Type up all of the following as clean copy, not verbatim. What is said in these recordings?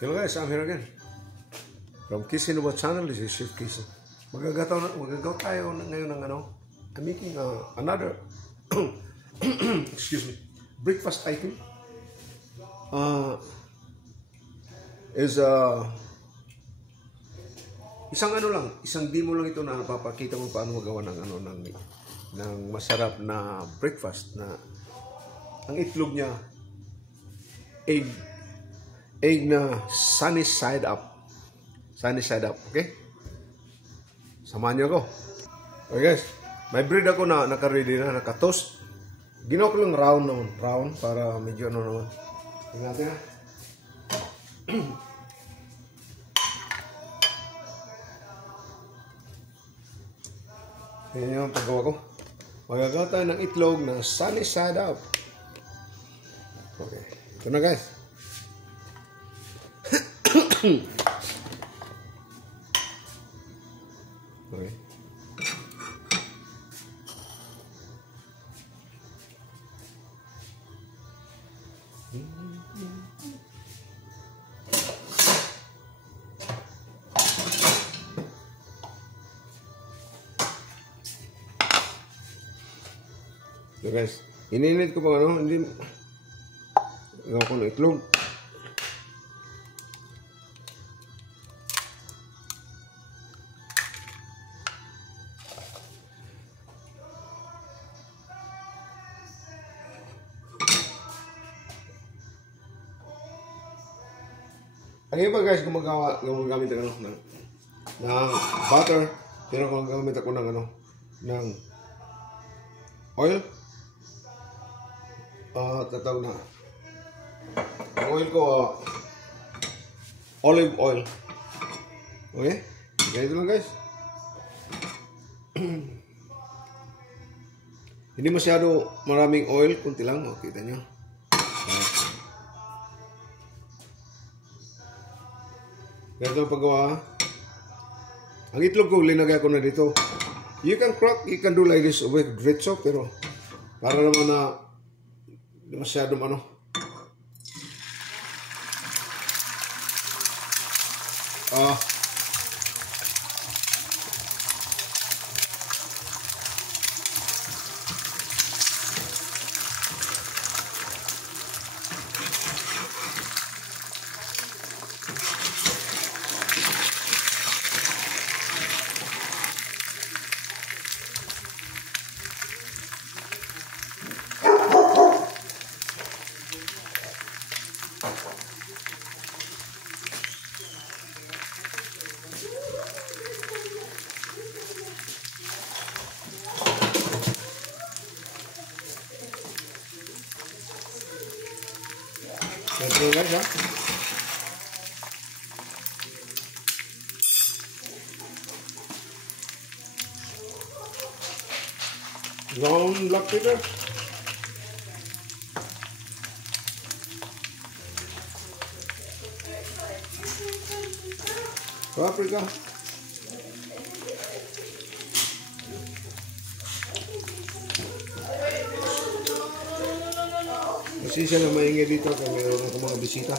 Hello guys, I'm here again. From Kissy Nova Channel, this is Chef Kissy. Magagaw tayo ngayon ng ano. I'm making another excuse me, breakfast item. Isang ano lang, isang demo lang ito na papakita mo paano magawa ng ano ng masarap na breakfast na ang itlog niya egg na sunny side up. Sunny side up, okay? Samahan niyo ako. Okay guys, may bread ako na naka-ready na, naka-toast. Ginawa ko lang round para medyo ano naman. Tingnan natin ha. Yan yung paggawa ko. Magagawa tayo ng itlog na sunny side up. Okay, ito na guys. Okay. So guys, ininit ko pa ano, hindi gawa ko ng itlog. Ang iba guys, gumagamit ng ano, ng butter, pero gumagamit ako ng ano, ng oil. Tatawag na. Ang oil ko, olive oil. Okay? Ganito lang guys. Hindi masyado maraming oil, kunti lang. O, kita nyo. Ganito ang paggawa. Ang itlog ko, linagay ko na dito. You can crack, you can do like this with diretso, pero para naman na masyadong ano. Ganito guys ha. Ground black pepper. Paprika. Kasi siya na maingay dito kaya mayroon ako mga bisita.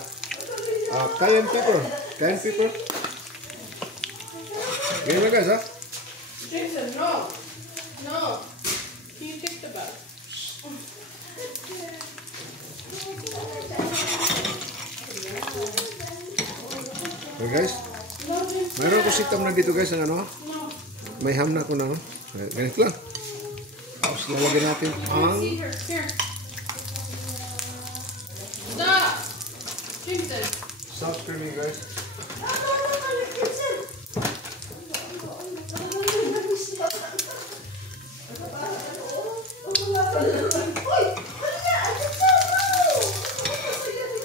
Cayenne pepper. Cayenne pepper. Ganyan na guys ha. Jason, no. No. You kicked the bus. Okay guys. Mayroon ko sitam na dito guys ng ano. May ham na ako na. Ganito lang. Tapos lalagyan natin ang Stop! Jason. stop screaming guys.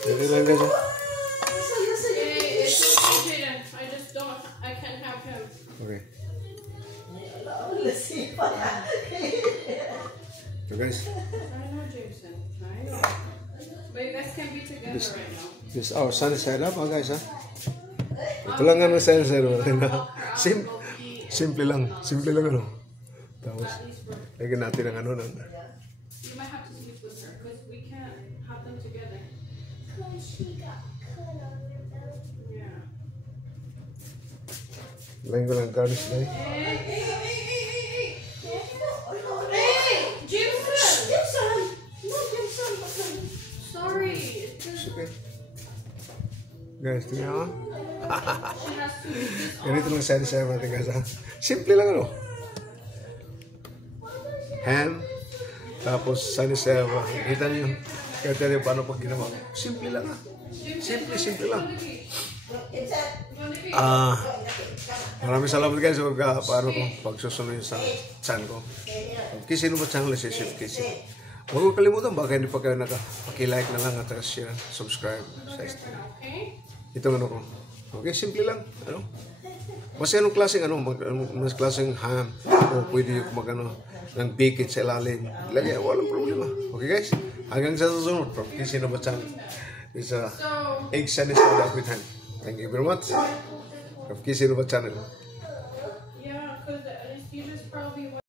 Ganito lang guys. I can't have him. Okay. So guys. I know, Jason. I know. But you guys can't be together right now. This our sunny side up guys ha. Ito lang ang sunny side up. Simple lang ano. Tapos lagyan natin ang ano ng You might have to sleep with her because we can't have them together. Because she got cut on her belly. Lain ko lang garnish na eh. Sorry. It's okay. Guys, tingnan mo. Ganito lang sunny side up natin guys ha. Simple lang ano. Ham. Tapos sunny side up. Kita niyo. Kita niyo paano pag ginawa. Simple lang ha. Simple lang. Maraming salamat guys sa paano ko pagsusunod sa channel ko. Kissin mo channel si Chef Kissin. Huwag mo kalimutan baka hindi pa kayo nakapakilike na lang at share, subscribe sa stream. Ito ano ko. Okay, simple lang. Ano? Kasi anong klaseng mas klaseng ham o pwede yung ng bacon sa ilalim. Lagyan, walang problema. Okay guys? Hanggang sa susunod from Kissin channel. It's a egg sunny side up with ham. Thank you very much. From Kissin channel. Yeah, because you just probably